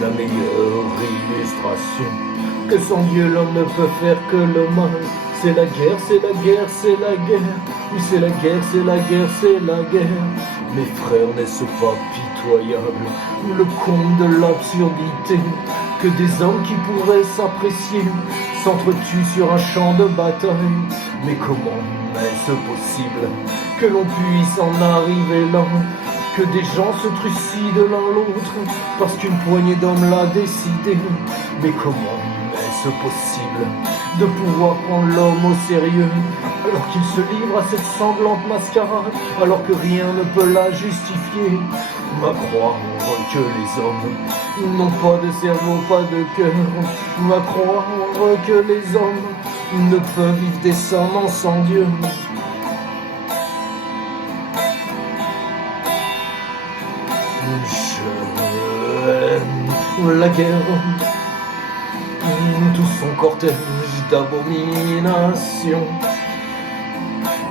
la meilleure illustration que sans Dieu l'homme ne peut faire que le mal. C'est la guerre, c'est la guerre, c'est la guerre. Oui, c'est la guerre, c'est la guerre, c'est la guerre. Mes frères, n'est-ce pas pitoyable le conte de l'absurdité que des hommes qui pourraient s'apprécier s'entretuent sur un champ de bataille? Mais comment est-ce possible que l'on puisse en arriver là? Que des gens se trucident l'un l'autre parce qu'une poignée d'hommes l'a décidé? Mais comment est-ce possible de pouvoir prendre l'homme au sérieux alors qu'il se livre à cette sanglante mascarade, alors que rien ne peut la justifier? À croire que les hommes n'ont pas de cerveau, pas de cœur. À croire que les hommes ne peuvent vivre décemment sans Dieu. Je aime la guerre, tout son cortège d'abomination.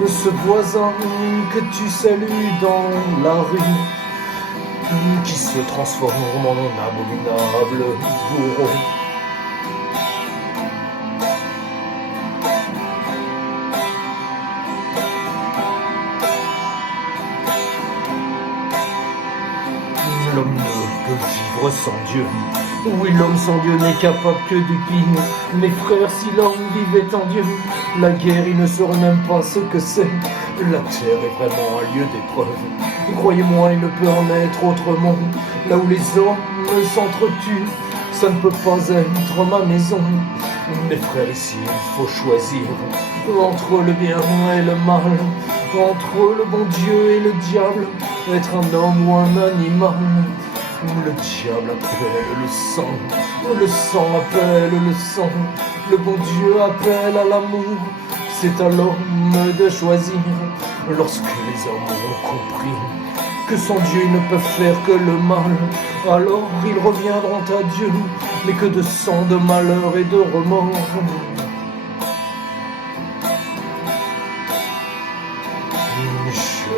Ce voisin que tu salues dans la rue, qui se transforme en abominable bourreau. L'homme ne peut vivre sans Dieu. Oui, l'homme sans Dieu n'est capable que du pire. Mes frères, si l'homme vivait en Dieu, la guerre, il ne saurait même pas ce que c'est. La terre est vraiment un lieu d'épreuve. Croyez-moi, il ne peut en être autrement. Là où les hommes s'entretuent, ça ne peut pas être ma maison. Mes frères, ici, il faut choisir entre le bien et le mal, entre le bon Dieu et le diable, être un homme ou un animal. Le diable appelle le sang appelle le sang, le bon Dieu appelle à l'amour. C'est à l'homme de choisir. Lorsque les hommes auront compris que sans Dieu ils ne peuvent faire que le mal, alors ils reviendront à Dieu, mais que de sang, de malheur et de remords. Je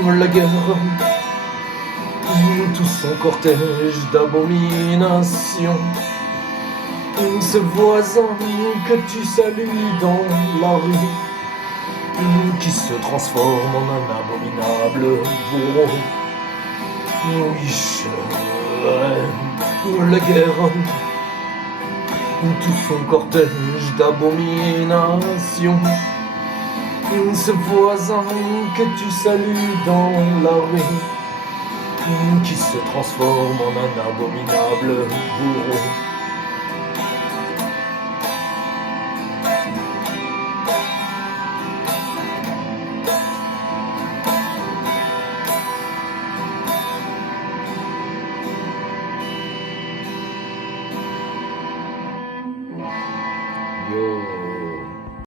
aime la guerre, tout son cortège d'abomination. Ce voisin que tu salues dans la rue, qui se transforme en un abominable bourreau. Oui, je aime la guerre, tout son cortège d'abomination. Ce voisin que tu salues dans la rue, qui se transforme en un abominable bourreau.